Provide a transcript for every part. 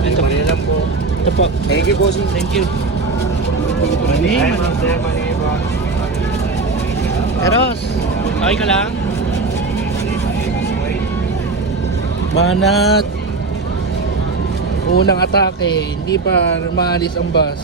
Ito. Mali lang po. Ito po. Thank you, bossing. Thank you. Mani. Ay, ma'am, sir, mali ba? Eros. Okay ka lang? Banat. Unang atake. Hindi pa maalis ang bus.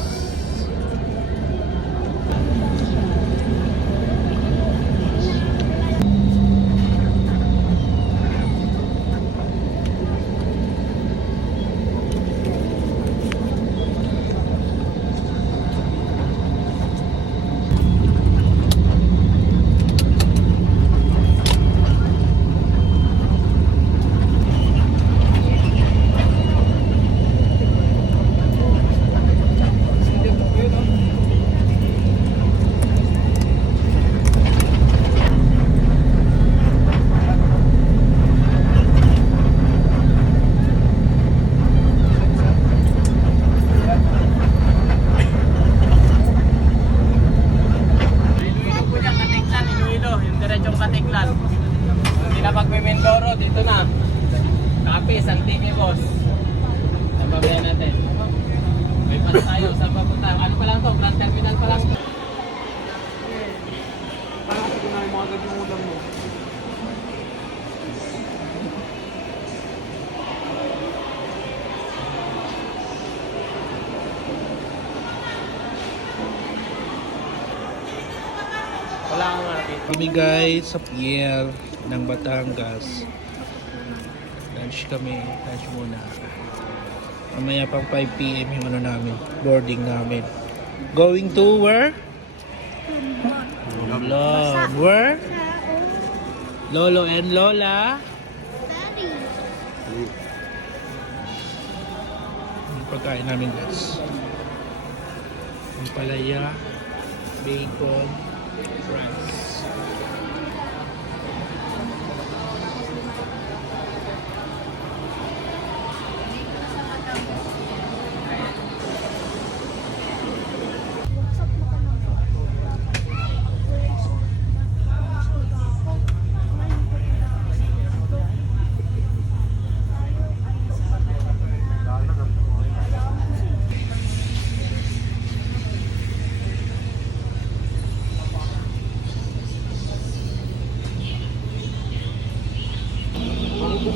Dito na. Kapis, Antique, boss. Nababayan natin. May pas tayo sa papunta. Ano pa lang to? Grand Terminal pa lang. Parang ko na yung mga gagawin ulam mo. Wala akong nakita. Kami guys sa pier ng Batangas. Lunch kami. Lunch muna. Mamaya pang 5 PM yung ano namin. Boarding namin. Going to where? Lord. Where? Lolo and Lola. Yung pagkain namin guys. Yung palaya, bacon, rice.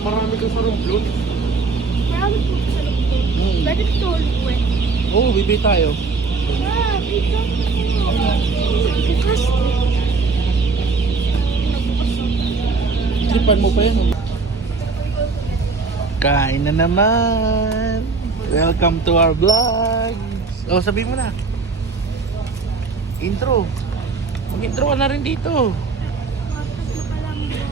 Marami ka sa rumblon. Marami po sa loob ko. Pwede ko tulog eh. Oh, bibi tayo. Ah, pizza ko. Bukas. Nabukas ako. Tripan mo pa yan. Oh. Kain na naman. Welcome to our vlog. Oh, sabihin mo na. Intro. Mag-intro ka na rin dito. Tapos nakalambot.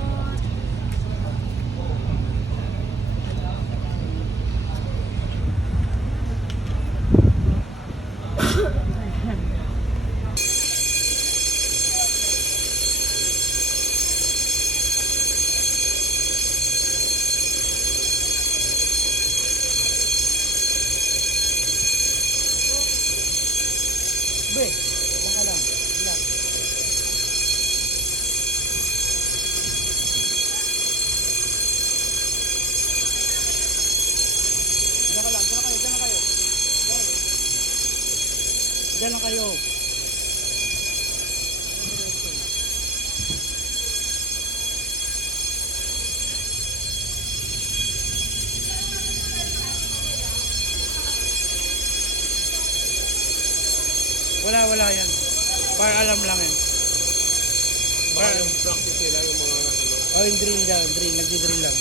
Be, huwag ka lang. Relax. Diyan ka lang, diyan kayo, diyan lang kayo. Diyan lang kayo. Wala yan. Para alam lang yan. Para Yung practice nila yung mga ano. oh, yung drill dyan, nagdi-drill lang.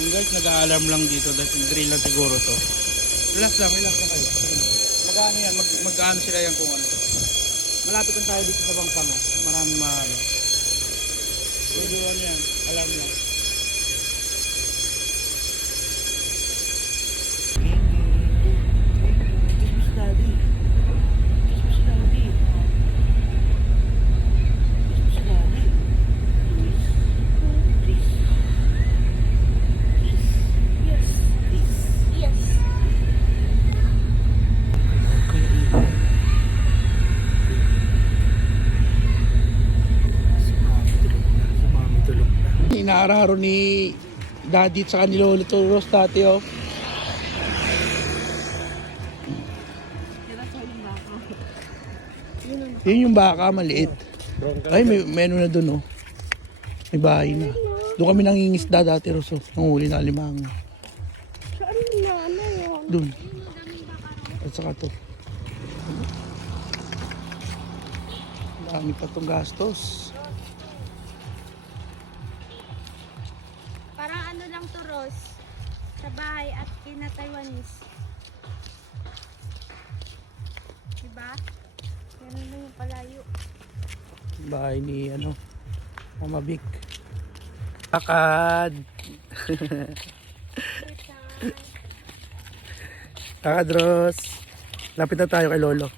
Yung guys, nag-a-alarm lang dito dahil drill lang siguro to. Relax lang kayo. Mag-ano yan, mag-ano sila yan kung ano. Malapit lang tayo dito sa Bangpango. Maraming maano. Pwede ano yan, alam lang. Yes. Yes. Inaararo ni Daddy at saka ni Lolo Toros dati oh. Yun yung baka, maliit. Ay, may ano na dun oh. May bahay na. Doon kami nangingisda dati Roso. Nanghuli na alimango. Saan na ano yun? Doon. At saka to. Dami pa tong gastos. Parang ano lang to, Ros. Sa bahay at kina Taiwanese. Diba? Ganun lang yung palayo. Bahay ni ano, Mama Vic. Kakad. Kakadros. Lapit na tayo kay Lolo.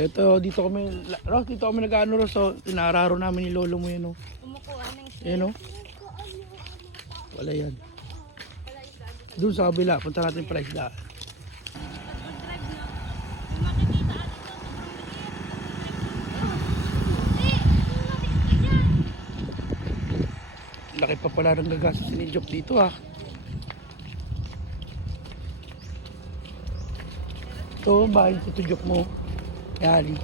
Ito, dito kami, Ros, dito kami nag-ano Ros. So, inaararo namin ni Lolo mo yan oh. Kumukuha ng snake. Yan oh. Wala yan. Doon sa kabila, punta natin pala isda. Laki pa pala ng gagastos ni Joke dito ah. Ito, bahay si Joke mo. Yali.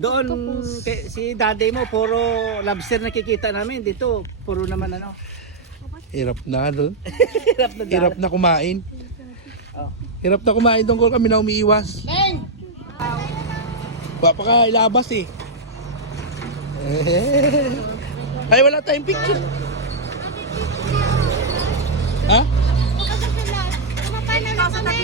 Doon, si daddy mo, puro lobster nakikita namin. Dito, puro naman ano. Hirap na doon. Hirap na Hirap na kumain. Hirap na kumain doon kami na umiiwas. Wapa ka ilabas eh. Ay wala tayong picture. Ha? Kasi sila, kumapano lang kami.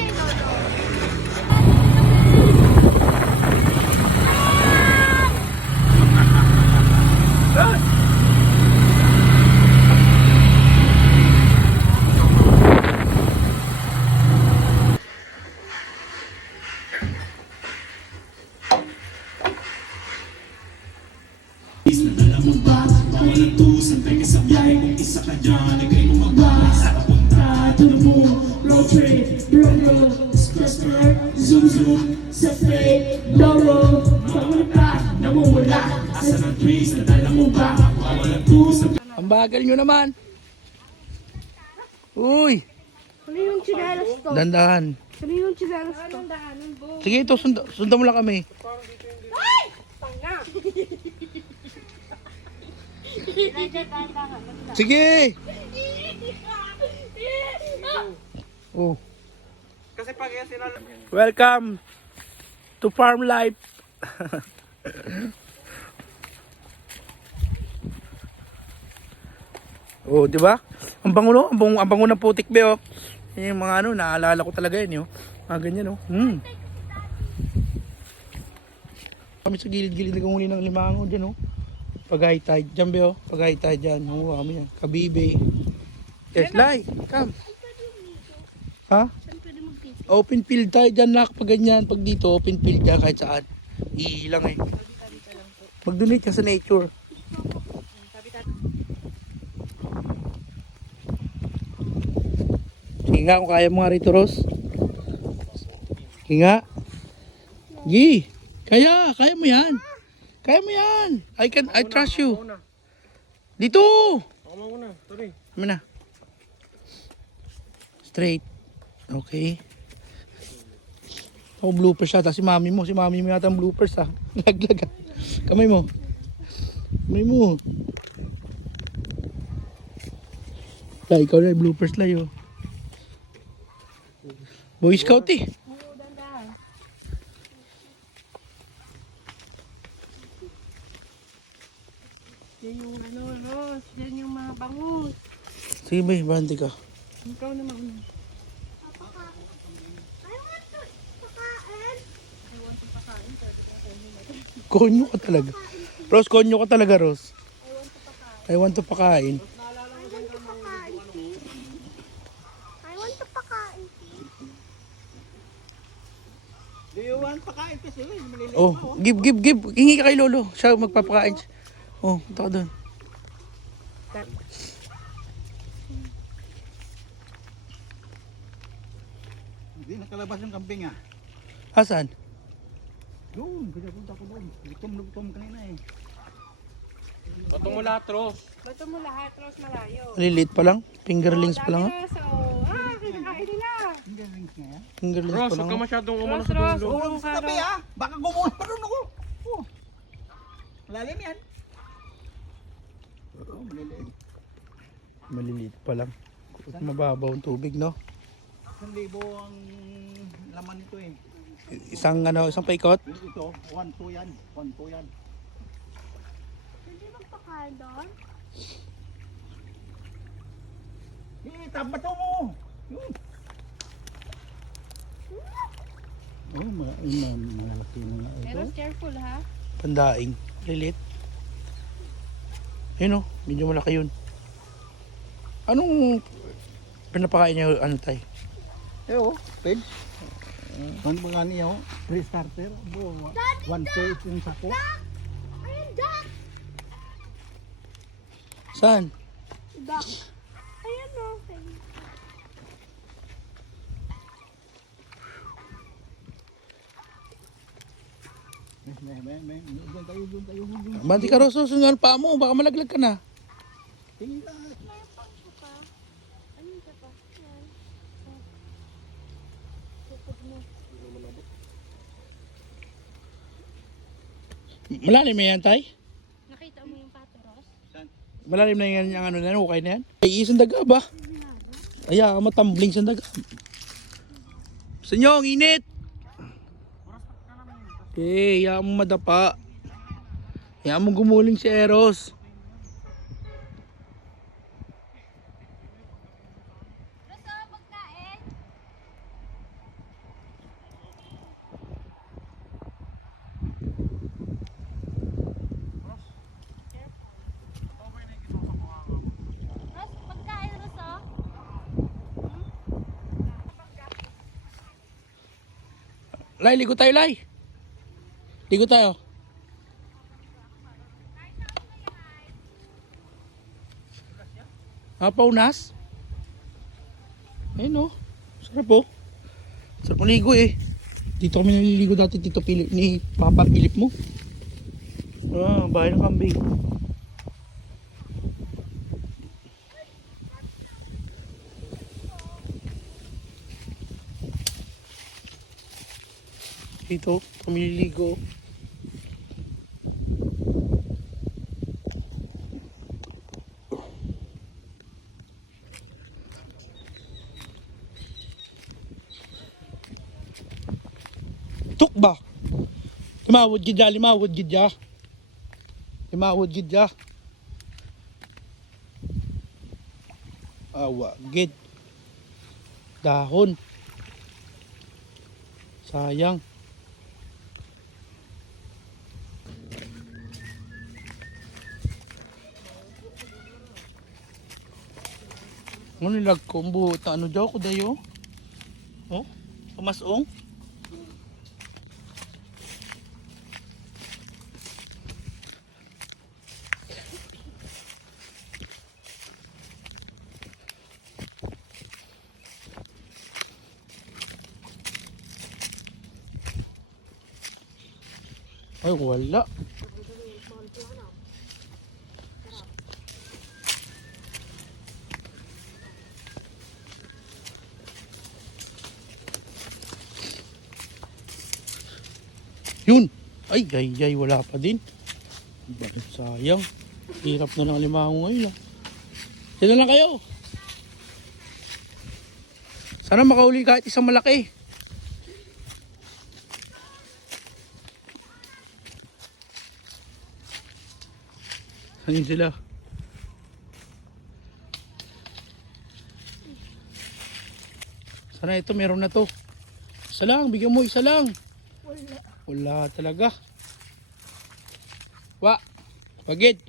Ang bagal nyo naman. Uy, Ano yung chinelas to? dandahan. Ano yung chinelas to? Sige ito, sundan mo lang kami. Sige. Oh. Kasi pag yan sila... Welcome to farm life. Oh, di ba? Ang bango no, ang bango ng putik be oh. Yung mga ano, naalala ko talaga yun, oh. Mga ganyan oh. Kami sa gilid-gilid nagunguli ng limango diyan oh. Pag high tide, diyan be oh. Pag high tide diyan, oh, kami yan. Kabibe. Yes, Lai, come. Ha? Saan pwede mag-pizza? Open field tayo dyan nak pag ganyan. Pag dito open field ka kahit saan. Iilang eh. Mag-donate ka sa nature. Sige nga kung kaya mo nga rito Ros. Sige nga. Gi. Kaya mo yan. Kaya mo yan. I trust you. Dito. Ako muna, Tony. Ano na? Straight. Okay. Ako bloopers siya. Tapos si mami mo yata ang bloopers ha. Laglag ha. Kamay mo. Kamay mo. Lai, ikaw na yung bloopers lai oh. Boy Scout eh. Yan yung ano, Ros. Yan yung mga bangus. Sige, bay, bandi ka. Ikaw naman. Konyo ka talaga. Rose, konyo ka talaga, Rose. I want to pakain. I want to pakain. Do you want pakain kasi maliliit Oh, give. Hingi ka kay Lolo. Siya magpapakain. Oh, punta ka doon. Hindi nakalabas yung kambing ah. Asan? Doon, pinapunta ko doon. Gutom kanina eh. Bato mo lahat, Ros. Bato mo lahat, Ros, malayo. Maliliit pa lang. Fingerlings pa lang. Ha? So, kinakain nila. Hindi rings na yan. Fingerlings Ros, pa huwag lang. ka masyadong umano Ros, sa Ros, dulo. urong Sa ka tabi daw. ah. Baka gumuhol pa rin ako. Oh. Malalim yan. Oh, maliliit. Maliliit pa lang. Mababaw ang tubig, no? 1,000 ang laman nito eh. Isang paikot. Ito, 1,2 yan. 1,2 yan. Hindi magpakain doon? Eh, tabato mo. Yun. Oh, malaki na nga Eh, Ros, careful ha. Pandaing. Lilit. Ayun, oh. Medyo malaki yun. Anong pinapakain niya, tay? Eh oh, ped. One mga niya oh. Restarter. 1 page yung sako. Ayun, duck! Saan? Duck. Ayun o. May. Doon tayo. Banti ka, Rosso. Sungan pa mo. Baka malaglag ka na. Tingnan. Mayroon pang pa. Ayun ka pa. Yan. Tukod mo. Malalim na yan, tay? Nakita mo yung pato, Ros? Malalim na yan yung ano na yan. Okay na yan. Ay, isang daga ba? Ay, matambling sa daga. Gusto nyo, ang init. Eh, hayaan mo madapa. Hayaan mo gumuling si Eros. Ros, pagkain, Ros, oh. Lai, ligo tayo, Lai. Ligo tayo. Paunas? Ayun, oh. Sarap, oh. Sarap maligo, eh. Dito kami naliligo dati, Tito Pilip, ni Papa Pilip mo. Ah, bahay ng kambing. Dito kami naliligo. Tukba. Limawod gidya, limawod gidya. Limawod gidya. Awa, gid. Dahon. Sayang. Ano nilag ko? Buta ano daw ko dayo? Oh? Pamasong? Ay, wala. Yun! Ay, wala pa din. Bakit sayang? Hirap na ng limango ngayon. Sino lang kayo? Sana makauli kahit isang malaki. Ayun sila. Sana ito, meron na to. Isa lang, bigyan mo isa lang. Wala. Wala talaga. Wa, pagid.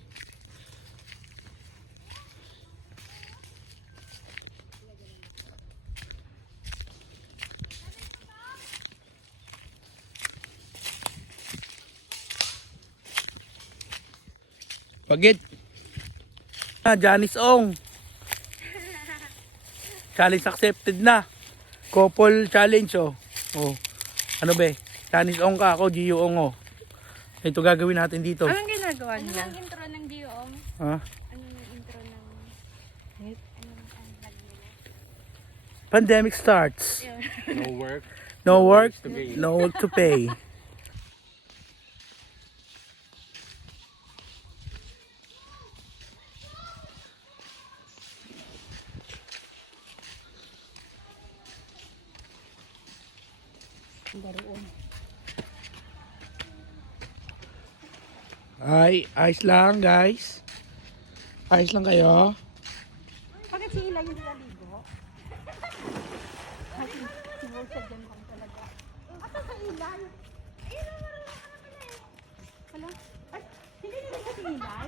Pagid. Janice Ong. Challenge accepted na. Couple challenge oh. Oh. Ano be? Janice Ong ka, ako Gio Ong oh. Ito gagawin natin dito. Anong ginagawa Ano niya? ang intro ng Diyoong? Ha? Ano yung intro ng... Anong ang vlog nila? Pandemic starts. No work. No work, to pay. no work to pay. Ay, ayos lang guys. Ayos lang kayo. Bakit si Ila yung naligo? Kasi siguro sa dyan lang talaga. Asa sa ilan? Ayun, meron na pala eh. Hala? Ay, hindi nila kasi Ilay?